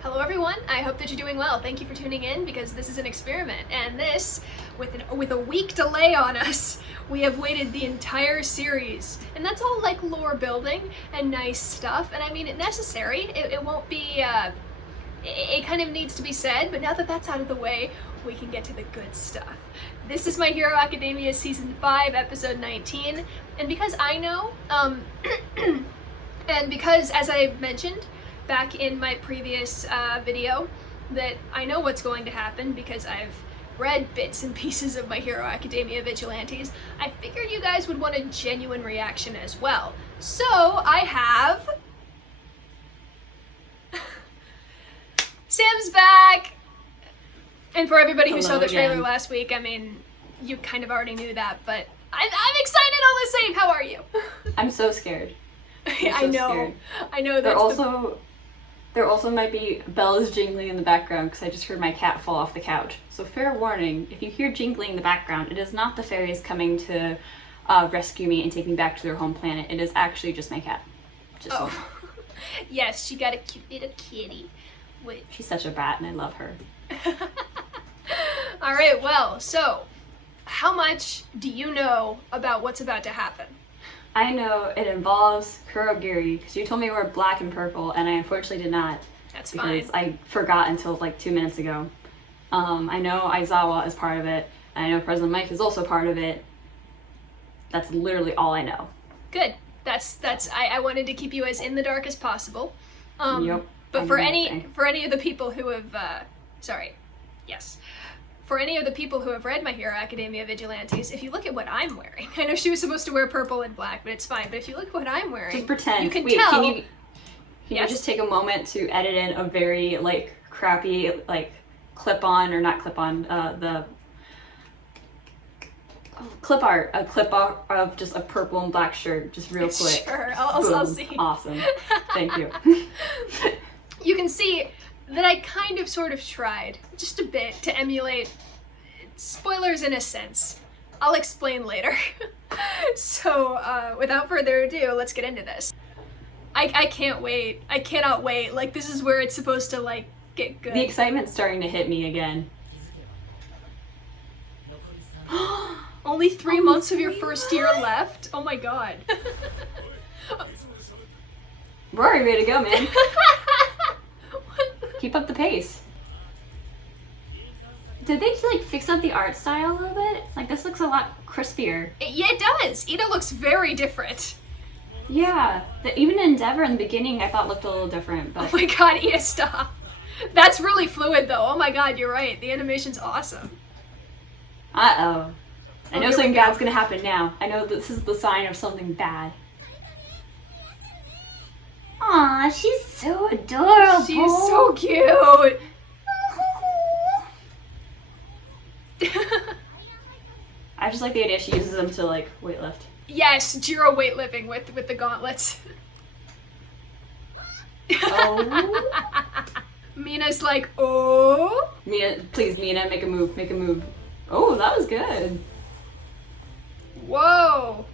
Hello everyone, I hope that you're doing well. Thank you for tuning in because this is an experiment, and this, with a week delay on us, we have waited the entire series. And that's all like lore building and nice stuff, and I mean it's necessary. It won't be, it kind of needs to be said, but now that that's out of the way, we can get to the good stuff. This is My Hero Academia Season 5, Episode 19, and because I know, and because, as I mentioned back in my previous video, that I know what's going to happen because I've read bits and pieces of My Hero Academia Vigilantes, I figured you guys would want a genuine reaction as well. So I have... Sam's back! And for everybody who saw the trailer last week, I mean, you kind of already knew that, but I'm excited all the same. How are you? I'm so scared. I know. Scared. I know. There also might be bells jingling in the background because I just heard my cat fall off the couch. So fair warning, if you hear jingling in the background, it is not the fairies coming to rescue me and take me back to their home planet. It is actually just my cat. Just so. Yes, she got a cute little kitty. Wait. She's such a bat and I love her. Alright, well, so how much do you know about what's about to happen? I know it involves Kurogiri, because you told me you were black and purple, and I unfortunately did not. That's fine. Because I forgot until like 2 minutes ago. I know Aizawa is part of it, and I know President Mike is also part of it. That's literally all I know. Good. I wanted to keep you as in the dark as possible. Yep. But for any of the people who have, for any of the people who have read My Hero Academia Vigilantes, if you look at what I'm wearing, I know she was supposed to wear purple and black, but it's fine. But if you look at what I'm wearing, just pretend. You can tell. Can you just take a moment to edit in a very like crappy like clip-on or not clip-on the clip art of just a purple and black shirt, just real quick. Sure, I'll see. Awesome. Thank you. You can see that I kind of sort of tried, just a bit, to emulate spoilers in a sense. I'll explain later. So, without further ado, let's get into this. I can't wait. I cannot wait. Like, this is where it's supposed to, like, get good. The excitement's starting to hit me again. Only 3 months of your first year left? Oh my god. We're already ready to go, man. Keep up the pace. Did they like fix up the art style a little bit? Like this looks a lot crispier. Yeah, it does. Ida looks very different. Yeah, even Endeavor in the beginning I thought looked a little different. But... Oh my god, Ida, stop. That's really fluid though. Oh my god, you're right. The animation's awesome. Uh-oh. I know something bad's gonna happen now. I know this is the sign of something bad. Aw, she's so adorable. She's so cute. I just like the idea she uses them to like weightlift. Yes, Jiro weightlifting with the gauntlets. Oh. Mina's like, oh. Mina, please, Mina, make a move, make a move. Oh, that was good. Whoa.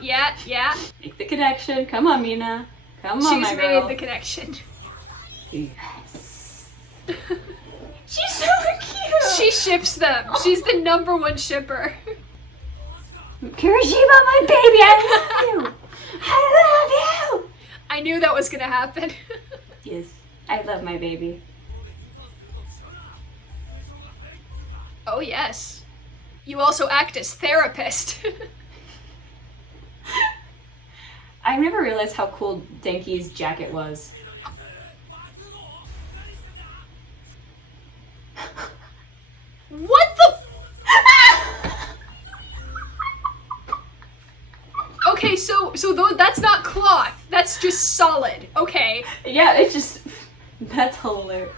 Yeah. Make the connection. Come on, Mina. Come on, my girl. She's made the connection. Yes. She's so cute. She ships them. She's the #1 shipper. Kirishima, my baby, I love you. I love you. I knew that was gonna happen. Yes, I love my baby. Oh yes. You also act as therapist. I never realized how cool Denki's jacket was. What the? Okay, so though that's not cloth. That's just solid. Okay. Yeah, it's just that's hilarious.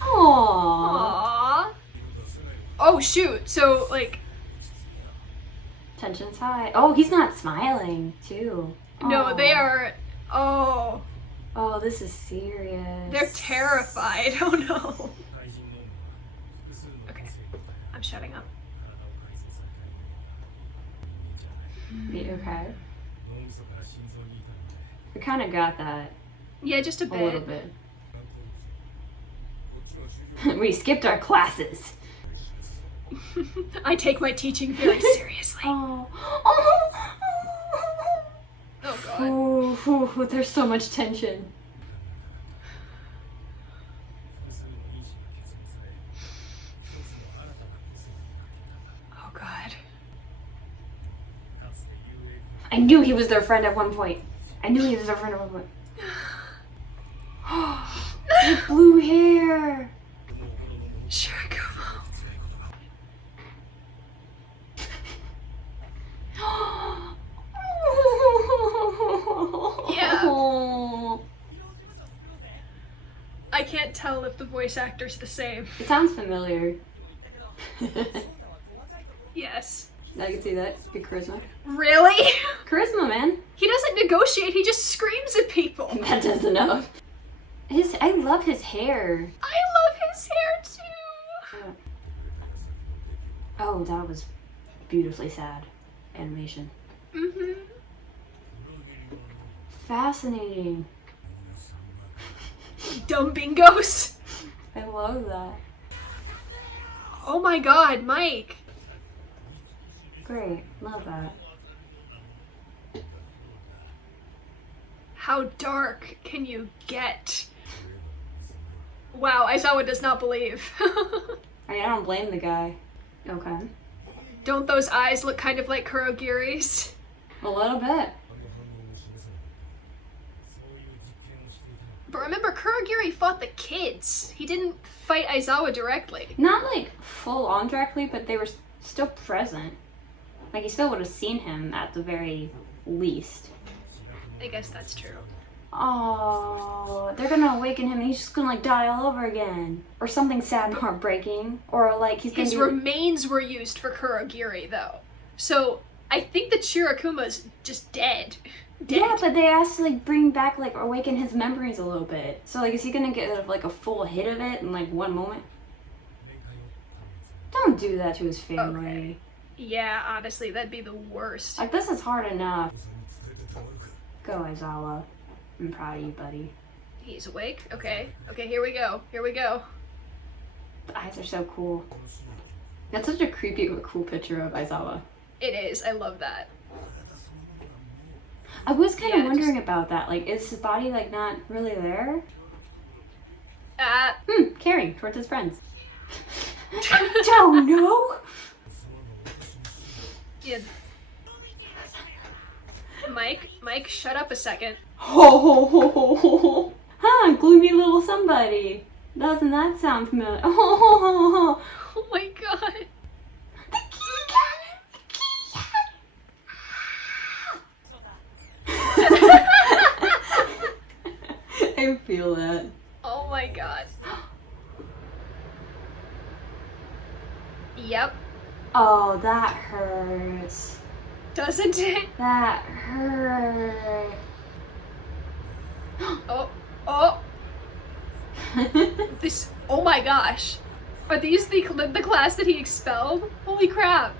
Aww. Oh shoot. So like. Tension's high. Oh, he's not smiling too. No, they are. Oh. Oh, this is serious. They're terrified. Oh no. Okay, I'm shutting up. Okay. We kind of got that. Yeah, just a bit. A little bit. We skipped our classes. I take my teaching very seriously. Oh. Oh god. Ooh, there's so much tension. Oh god. I knew he was their friend at one point. With blue hair. Shirakumo. Yeah. I can't tell if the voice actor's the same. It sounds familiar. Yes. I can see that. Good charisma. Really? Charisma, man. He doesn't negotiate, he just screams at people. That does enough. I love his hair. I love his hair too. Oh, that was beautifully sad animation. Mm-hmm. Fascinating. Dumb bingos. I love that. Oh my god, Mike. Great. Love that. How dark can you get? Wow, Aizawa does not believe. I don't blame the guy. Okay. Don't those eyes look kind of like Kurogiri's? A little bit. But remember, Kurogiri fought the kids. He didn't fight Aizawa directly. Not like full on directly, but they were still present. Like, he still would have seen him at the very least. I guess that's true. Oh, they're gonna awaken him and he's just gonna like die all over again. Or something sad and heartbreaking. Or like he's gonna His remains were used for Kurogiri though. So I think that Shirakumo's just dead. Yeah, but they asked to like bring back, like awaken his memories a little bit. So like, is he gonna get like a full hit of it in like one moment? Don't do that to his family. Okay. Yeah, honestly, that'd be the worst. Like, this is hard enough. Go, Aizawa. I'm proud of you, buddy. He's awake? Okay. Okay, here we go. Here we go. The eyes are so cool. That's such a creepy but cool picture of Aizawa. It is. I love that. I was kind of Yeah, wondering about that. Like, is his body, like, not really there? Caring towards his friends. I don't know! Yeah. Mike, shut up a second. Ho ho ho ho ho ho! Huh, gloomy little somebody. Doesn't that sound familiar? Ho ho ho ho! Oh my god. The key cat! The key cat! I feel that. Oh my god. Yep. Oh, that hurts. Doesn't it? That hurt. Oh. This. Oh my gosh. Are these the class that he expelled? Holy crap.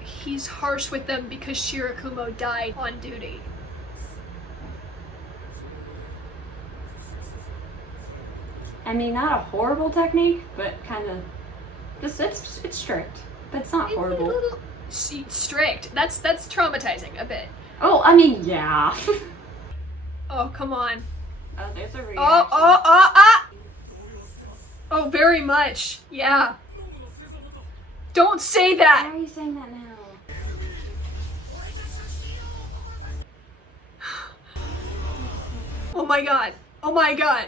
He's harsh with them because Shirakumo died on duty. I mean, not a horrible technique, but kind of. It's strict, but it's not horrible. Strict. That's traumatizing a bit. Oh, I mean, yeah. Oh, come on. Oh, there's a reaction. Oh, very much. Yeah. Don't say that. Why are you saying that now? Oh my god. Oh my god.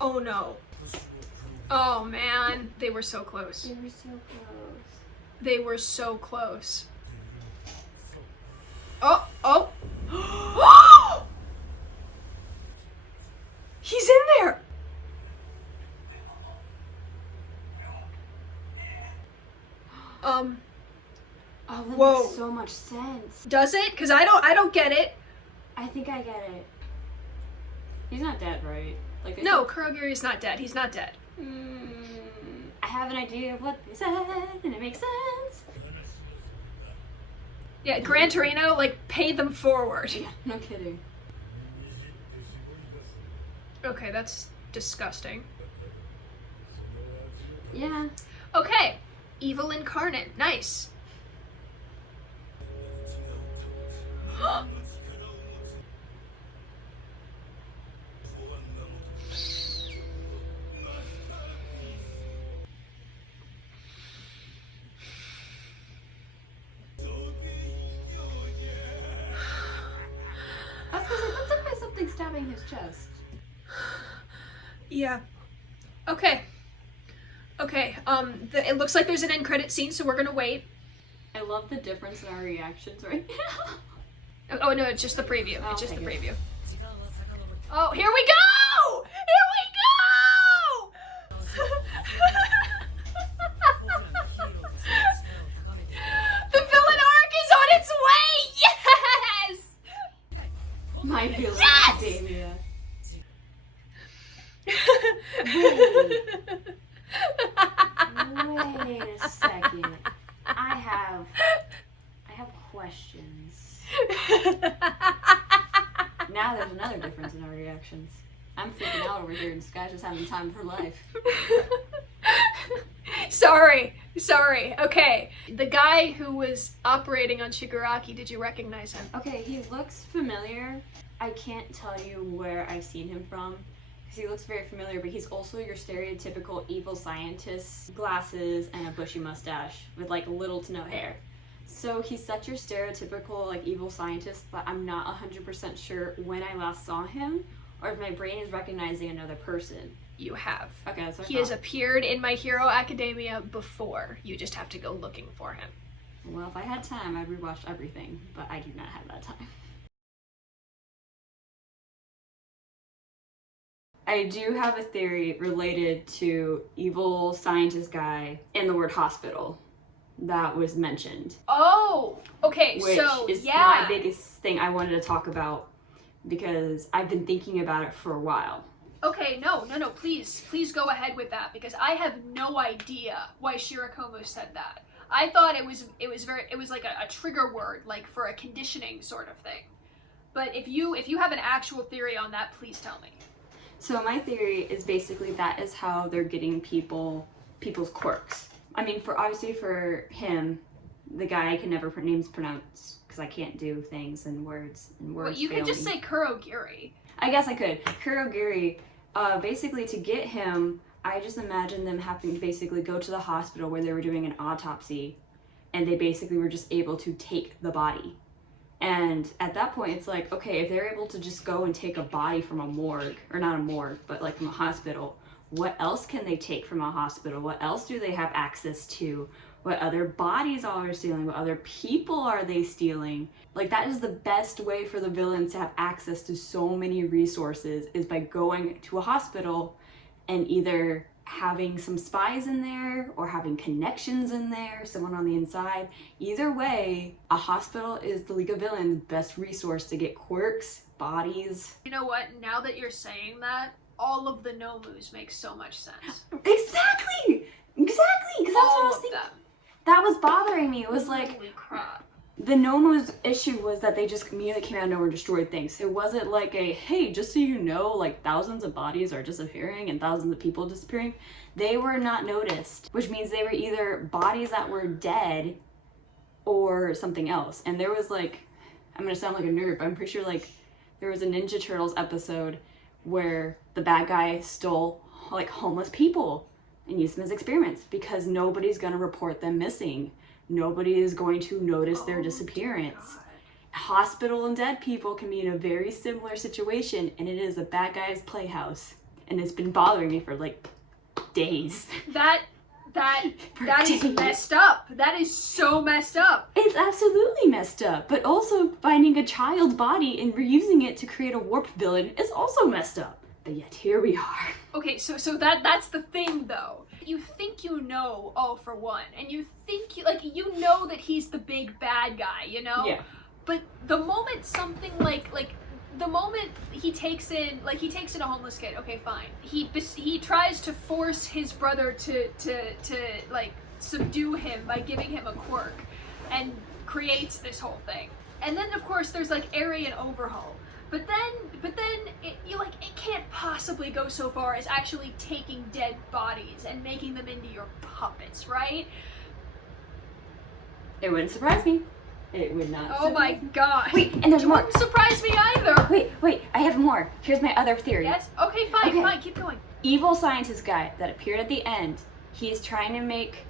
Oh no. Oh man. They were so close. They were so close. They were so close. Oh. He's in there. Oh, that Whoa. makes so much sense. Does it? Because I don't get it. I think I get it. He's not dead, right? Like No, Kurogiri is not dead. He's not dead. I have an idea of what they said, and it makes sense. Yeah, Gran Torino, like, paid them forward. Yeah, no kidding. Okay, that's disgusting. Yeah. Okay, evil incarnate. Nice. I was gonna say, that's like something stabbing his chest. Yeah. Okay. Okay, it looks like there's an end credit scene, so we're gonna wait. I love the difference in our reactions right now. Oh no, it's just the preview. Oh, It's just the okay, preview. Oh, here we go! Here we go! The villain arc is on its way! Yes! My villain Yes! academia. Wait a second. I have questions. Now there's another difference in our reactions. I'm freaking out over here and Sky's just having time of her life. Sorry. Okay. The guy who was operating on Shigaraki, did you recognize him? Okay, he looks familiar. I can't tell you where I've seen him from, because he looks very familiar, but he's also your stereotypical evil scientist, glasses, and a bushy mustache with like little to no hair. So he's such your stereotypical like evil scientist that I'm not 100% sure when I last saw him, or if my brain is recognizing another person. You have. Okay, that's what He has appeared in My Hero Academia before. You just have to go looking for him. Well, if I had time, I'd rewatch everything, but I do not have that time. I do have a theory related to evil scientist guy and the word hospital that was mentioned. Oh, okay, Which so is yeah. my biggest thing I wanted to talk about because I've been thinking about it for a while. Okay, no, please go ahead with that, because I have no idea why Shirakumo said that. I thought it was like a trigger word, like for a conditioning sort of thing. But if you have an actual theory on that, please tell me. So my theory is basically that is how they're getting people's quirks. I mean, obviously for him, the guy I can never names pronounce because I can't do things and words Well, you could just say Kurogiri. I guess I could. Kurogiri, basically to get him, I just imagine them having to basically go to the hospital where they were doing an autopsy, and they basically were just able to take the body. And at that point, it's like, okay, if they're able to just go and take a body from a morgue, or not a morgue, but like from a hospital, what else can they take from a hospital? What else do they have access to? What other bodies are they stealing? What other people are they stealing? Like, that is the best way for the villains to have access to so many resources, is by going to a hospital and either having some spies in there or having connections in there, someone on the inside. Either way, a hospital is the League of Villains' best resource to get quirks, bodies. You know what? Now that you're saying that, all of the Nomus make so much sense. Exactly! Because that's what I was thinking. That was bothering me. It was like, holy crap. the Nomu's issue was that they just immediately came out of nowhere and destroyed things. It wasn't like a, hey, just so you know, like thousands of bodies are disappearing and thousands of people disappearing. They were not noticed, which means they were either bodies that were dead or something else. And there was like, I'm gonna sound like a nerd, but I'm pretty sure like there was a Ninja Turtles episode where the bad guy stole like homeless people and used them as experiments because nobody's gonna report them missing. Nobody is going to notice their disappearance. Hospital and dead people can be in a very similar situation, and it is a bad guy's playhouse. And it's been bothering me for like days. That is messed up. That is so messed up. It's absolutely messed up. But also finding a child's body and reusing it to create a warp villain is also messed up. But yet here we are. Okay, so that's the thing though. You think you know All For One, and you think you know that he's the big bad guy, you know? Yeah. But the moment something like the moment he takes in a homeless kid, okay, fine. He tries to force his brother to like subdue him by giving him a quirk, and creates this whole thing. And then of course there's like Airy and Overhaul. But then it can't possibly go so far as actually taking dead bodies and making them into your puppets, right? It wouldn't surprise me. It would not. Oh my gosh. Wait, and there's it more. Wouldn't surprise me either. Wait, I have more. Here's my other theory. Yes? Okay, fine, keep going. Evil scientist guy that appeared at the end, he's trying to make,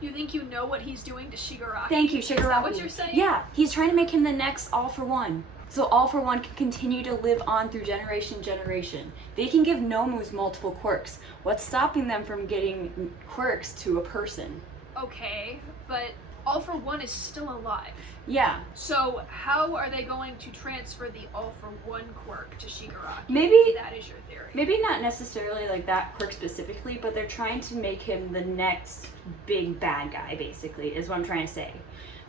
You think you know what he's doing to Shigaraki? Thank you, Shigaraki. Is that what you're saying? Yeah, he's trying to make him the next All for One. So All for One can continue to live on through generation. They can give Nomus multiple quirks. What's stopping them from getting quirks to a person? Okay, but All for One is still alive. Yeah. So how are they going to transfer the All for One quirk to Shigaraki? Maybe that is your theory. Maybe not necessarily like that quirk specifically, but they're trying to make him the next big bad guy, basically, is what I'm trying to say.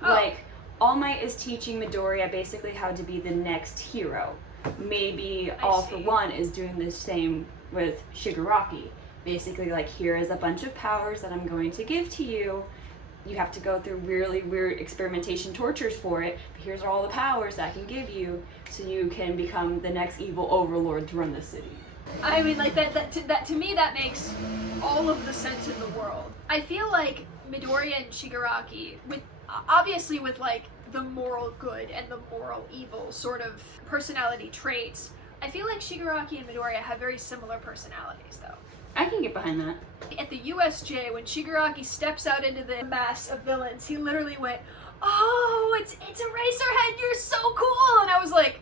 Oh. Like, All Might is teaching Midoriya basically how to be the next hero. Maybe All for One is doing the same with Shigaraki. Basically, like, here is a bunch of powers that I'm going to give to you. You have to go through really weird experimentation tortures for it, but here's all the powers that I can give you so you can become the next evil overlord to run the city. I mean, like, that to me, that makes all of the sense in the world. I feel like Midoriya and Shigaraki, obviously with, like, the moral good and the moral evil sort of personality traits, I feel like Shigaraki and Midoriya have very similar personalities, though. I can get behind that. At the USJ, when Shigaraki steps out into the mass of villains, he literally went, "Oh, it's Eraserhead, you're so cool!" And I was like...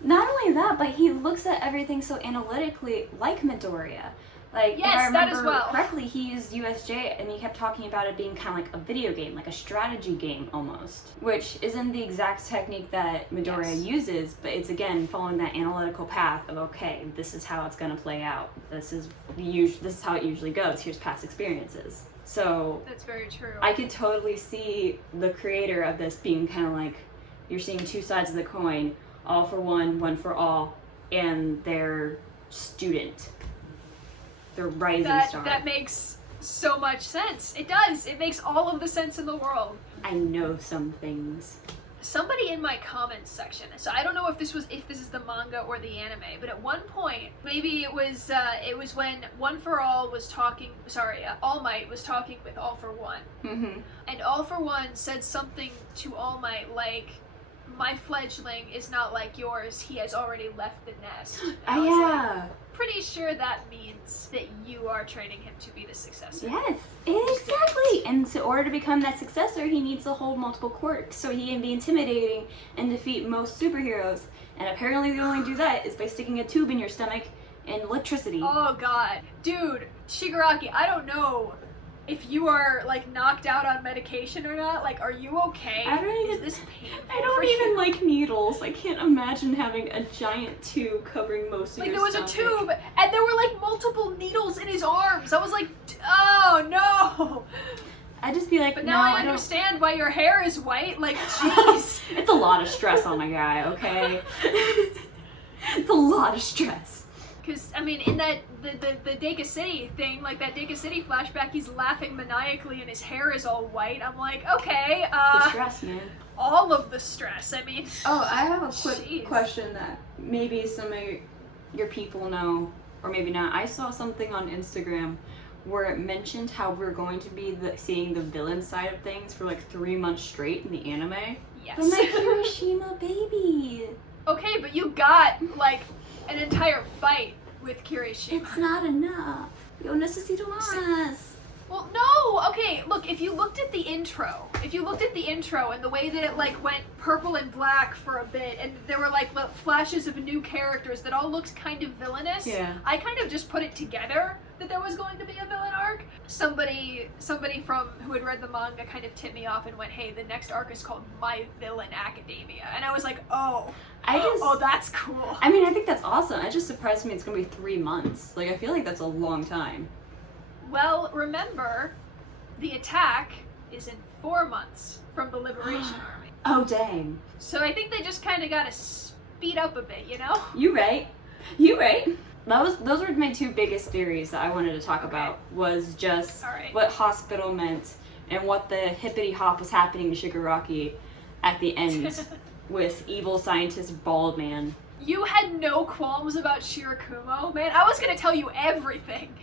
Not only that, but he looks at everything so analytically like Midoriya. Like, yes, if I remember that as well. correctly, he used USJ and he kept talking about it being kind of like a video game, like a strategy game almost, which isn't the exact technique that Midoriya uses, but it's again following that analytical path of, okay, this is how it's going to play out. This is how it usually goes. Here's past experiences. So that's very true. I could totally see the creator of this being kind of like, you're seeing two sides of the coin, All for One, One for All, and their student. The rising star. That makes so much sense. It does. It makes all of the sense in the world. I know some things. Somebody in my comments section, so I don't know if this is the manga or the anime, but at one point, maybe it was when All Might was talking with All for One. Mm-hmm. And All for One said something to All Might like, "My fledgling is not like yours, he has already left the nest." Oh, yeah. Pretty sure that means that you are training him to be the successor. Yes, exactly. And in order to become that successor, he needs to hold multiple quirks so he can be intimidating and defeat most superheroes. And apparently the only way to do that is by sticking a tube in your stomach and electricity. Oh god. Dude, Shigaraki, I don't know if you are, like, knocked out on medication or not. Like, are you okay? Is this painful? I don't even like needles. I can't imagine having a giant tube covering most of like, your there was stomach. a tube, and there were, like, multiple needles in his arms. I was like, oh no! I'd just be like, but now no, I understand why your hair is white. Like, jeez. It's a lot of stress on my guy, okay? It's a lot of stress. Because, I mean, in that, the Deka City thing, like that Deka City flashback, he's laughing maniacally and his hair is all white. I'm like, okay, The stress, man. All of the stress, I mean. Oh, I have a quick question that maybe some of your people know, or maybe not. I saw something on Instagram where it mentioned how we're going to be seeing the villain side of things for like 3 months straight in the anime. Yes. But my Hiroshima baby. Okay, but you got, like, an entire fight with Kirishima. It's not enough. Yo necesito más. Well, no! Okay, look, if you looked at the intro and the way that it, like, went purple and black for a bit, and there were, like, flashes of new characters that all looked kind of villainous, yeah. I kind of just put it together that there was going to be a villain arc. Somebody from who had read the manga kind of tipped me off and went, hey, the next arc is called My Villain Academia. And I was like, oh, that's cool. I mean, I think that's awesome. It just surprised me it's going to be 3 months. Like, I feel like that's a long time. Well, remember, the attack is in 4 months from the Liberation Army. Oh, dang. So I think they just kind of got to speed up a bit, you know? You right. Those were my two biggest theories that I wanted to talk about, was just what hospital meant and what the hippity hop was happening to Shigaraki at the end with evil scientist bald man. You had no qualms about Shirakumo, man. I was gonna tell you everything.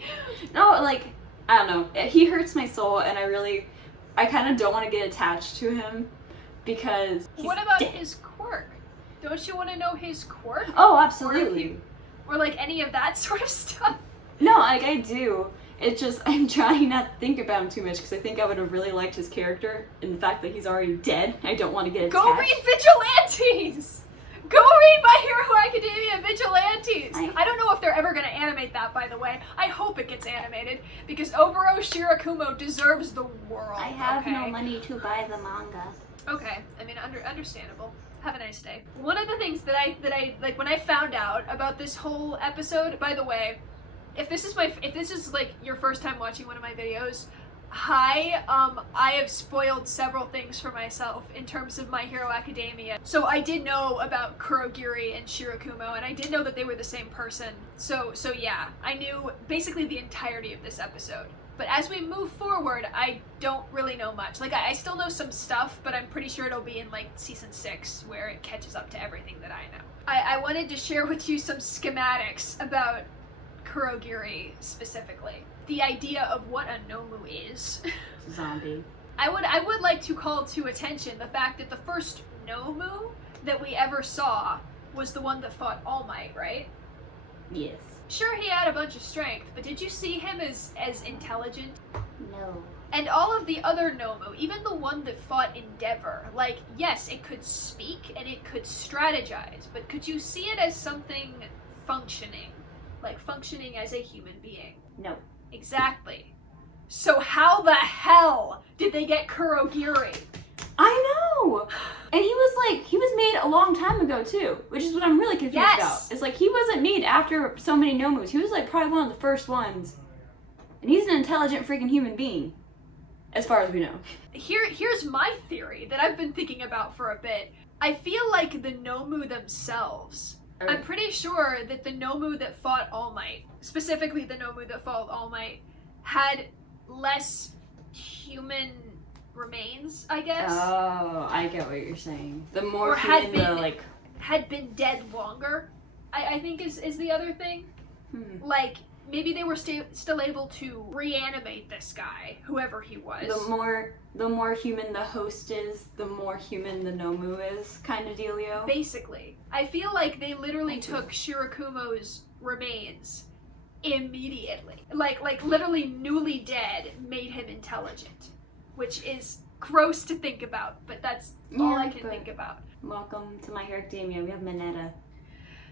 No, like, I don't know. He hurts my soul, and I kind of don't want to get attached to him because he's What about dead. his quirk? Don't you want to know his quirk? Oh, absolutely. Or like any of that sort of stuff? No, like, I do. It's just, I'm trying not to think about him too much because I think I would have really liked his character, and the fact that he's already dead, I don't want to get attached. Go read Vigilantes! Go read My Hero Academia Vigilantes! I don't know if they're ever going to animate that, by the way. I hope it gets animated, because Oboro Shirakumo deserves the world. I have no money to buy the manga. Okay, I mean, understandable. Have a nice day. One of the things that I like when I found out about this whole episode, by the way, if this is like your first time watching one of my videos, hi, I have spoiled several things for myself in terms of My Hero Academia. So I did know about Kurogiri and Shirakumo, and I did know that they were the same person. So yeah, I knew basically the entirety of this episode. But as we move forward, I don't really know much. Like, I still know some stuff, but I'm pretty sure it'll be in, like, Season 6, where it catches up to everything that I know. I wanted to share with you some schematics about Kurogiri, specifically. The idea of what a Nomu is. Zombie. I would like to call to attention the fact that the first Nomu that we ever saw was the one that fought All Might, right? Yes. Sure, he had a bunch of strength, but did you see him as intelligent? No. And all of the other Nomu, even the one that fought Endeavor, like, yes, it could speak and it could strategize, but could you see it as something functioning? Like, functioning as a human being? No. Exactly. So how the hell did they get Kurogiri? I know! And he was made a long time ago too, which is what I'm really confused about. It's like, he wasn't made after so many Nomus. He was like probably one of the first ones. And he's an intelligent freaking human being, as far as we know. Here's my theory that I've been thinking about for a bit. I feel like the Nomu themselves, I'm pretty sure that the Nomu that fought All Might, specifically the Nomu that fought All Might, had less human remains, I guess. Oh, I get what you're saying. The more or human, the like... had been dead longer, I think is the other thing. Like, maybe they were still able to reanimate this guy, whoever he was. The more human the host is, the more human the Nomu is, kind of dealio. Basically. I feel like they literally took Shirakumo's remains immediately. Like literally newly dead made him intelligent. Which is gross to think about, but that's all I can think about. Welcome to My Hero Academia. We have Mineta.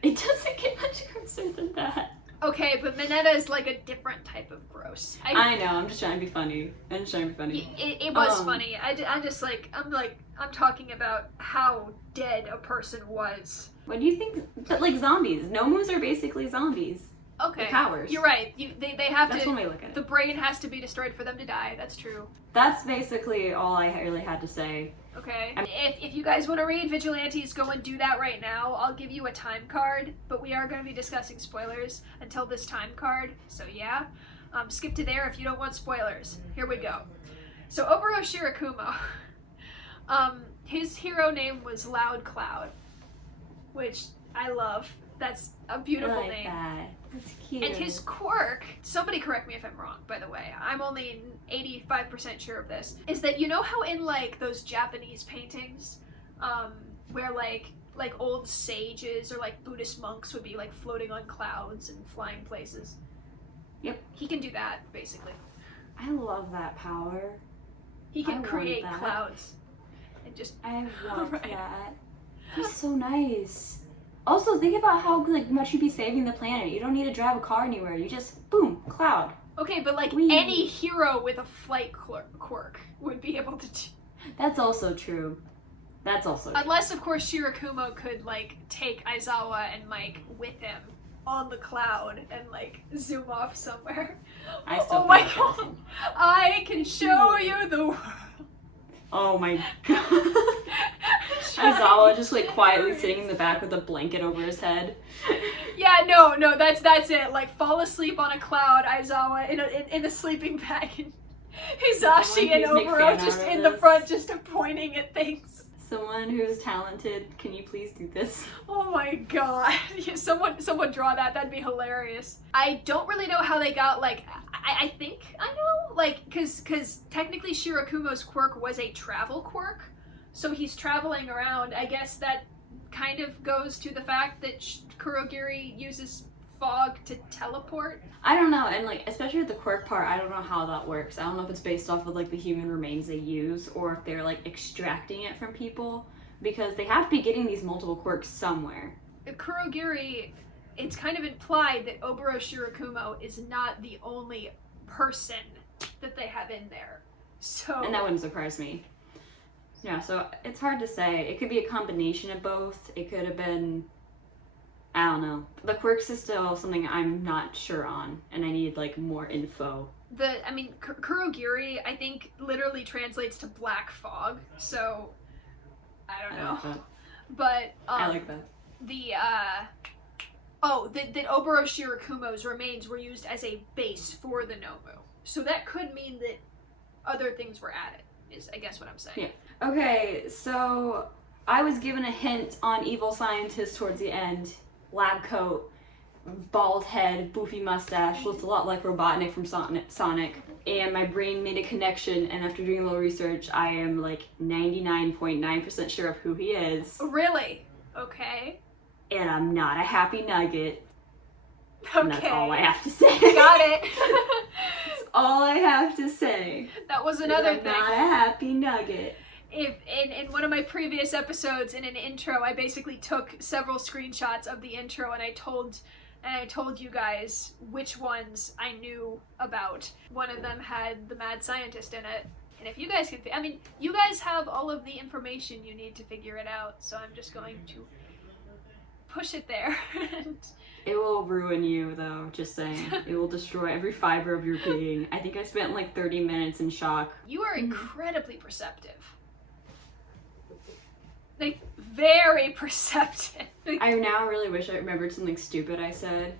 It doesn't get much grosser than that. Okay, but Mineta is like a different type of gross. I know, I'm just trying to be funny. It was funny. I'm talking about how dead a person was. What do you think? But like zombies. Nomus are basically zombies. Okay. The cowards. You're right. They have That's to. one way to look at it. The brain has to be destroyed for them to die. That's true. That's basically all I really had to say. Okay. If you guys want to read Vigilantes, go and do that right now. I'll give you a time card, but we are going to be discussing spoilers until this time card. So yeah, skip to there if you don't want spoilers. Here we go. So Oboro Shirakumo, his hero name was Loud Cloud, which I love. That's a beautiful name. That. That's cute. And his quirk, somebody correct me if I'm wrong, by the way, I'm only 85% sure of this, is that you know how in like those Japanese paintings, where like old sages or like Buddhist monks would be like floating on clouds and flying places? Yep. He can do that, basically. I love that power. He can create clouds. And just... I want that. He's so nice. Also, think about how like much you'd be saving the planet. You don't need to drive a car anywhere. You just, boom, cloud. Okay, but like any hero with a flight quirk would be able to do. That's also true. Unless, of course, Shirakumo could like take Aizawa and Mike with him on the cloud and like zoom off somewhere. Oh my god! I can show you the world. Oh my god. Aizawa just like quietly sitting in the back with a blanket over his head. Yeah, no, that's it. Like fall asleep on a cloud, Aizawa in a sleeping bag, and Hisashi and Oboro just in the front, just pointing at things. Someone who's talented, can you please do this? Oh my god. Someone draw that. That'd be hilarious. I don't really know how they got, like, I think I know, like, cause technically Shirakumo's quirk was a travel quirk, so he's traveling around. I guess that kind of goes to the fact that Kurogiri uses fog to teleport. I don't know, and like, especially with the quirk part, I don't know how that works. I don't know if it's based off of like the human remains they use, or if they're like extracting it from people, because they have to be getting these multiple quirks somewhere. Kurogiri, it's kind of implied that Oboro Shirakumo is not the only person that they have in there. So, and that wouldn't surprise me. Yeah, so it's hard to say. It could be a combination of both. It could have been, I don't know. The quirks is still something I'm not sure on, and I need like more info. Kurogiri, I think, literally translates to black fog, so I don't know. I like that. But I like that. That Oboro Shirakumo's remains were used as a base for the Nomu. So that could mean that other things were added, is I guess what I'm saying. Yeah. Okay, so I was given a hint on evil scientist towards the end. Lab coat, bald head, boofy mustache, looks a lot like Robotnik from Sonic. And my brain made a connection, and after doing a little research, I am like 99.9% sure of who he is. Really? Okay. And I'm not a happy nugget. Okay. And that's all I have to say. Got it. That's all I have to say. That was another I'm thing. not a happy nugget. If in one of my previous episodes, in an intro, I basically took several screenshots of the intro, and I told you guys which ones I knew about. One of them had the mad scientist in it, and if you guys can, you guys have all of the information you need to figure it out, so I'm just going to push it there. It will ruin you, though, just saying. It will destroy every fiber of your being. I think I spent like 30 minutes in shock. You are incredibly perceptive. Like, very perceptive. I now really wish I remembered something stupid I said.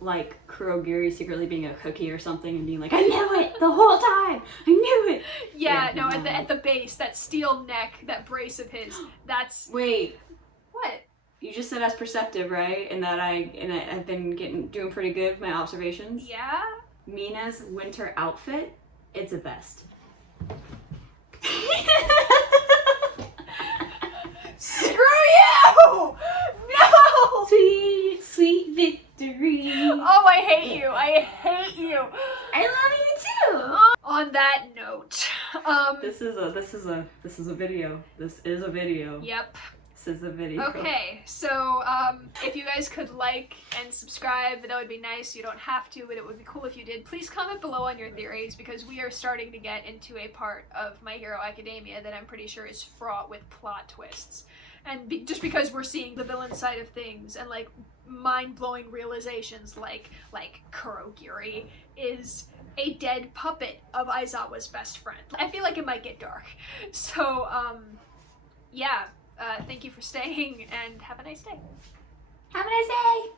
Like Kurogiri secretly being a cookie or something and being like, I knew it the whole time! I knew it! Yeah, no, at the base, that steel neck, that brace of his, that's... Wait. What? You just said I was perceptive, right? And that I've been doing pretty good with my observations. Yeah? Mina's winter outfit, it's a vest. Screw you! No! Sweet, sweet victory. Oh, I hate you. I hate you. I love you too. On that note, This is a video. This is a video. Yep. This is a video. Okay, so if you guys could like and subscribe, that would be nice. You don't have to, but it would be cool if you did. Please comment below on your theories, because we are starting to get into a part of My Hero Academia that I'm pretty sure is fraught with plot twists. And just because we're seeing the villain side of things and like mind-blowing realizations like Kurogiri is a dead puppet of Aizawa's best friend. I feel like it might get dark. So, yeah. Thank you for staying, and have a nice day. Have a nice day!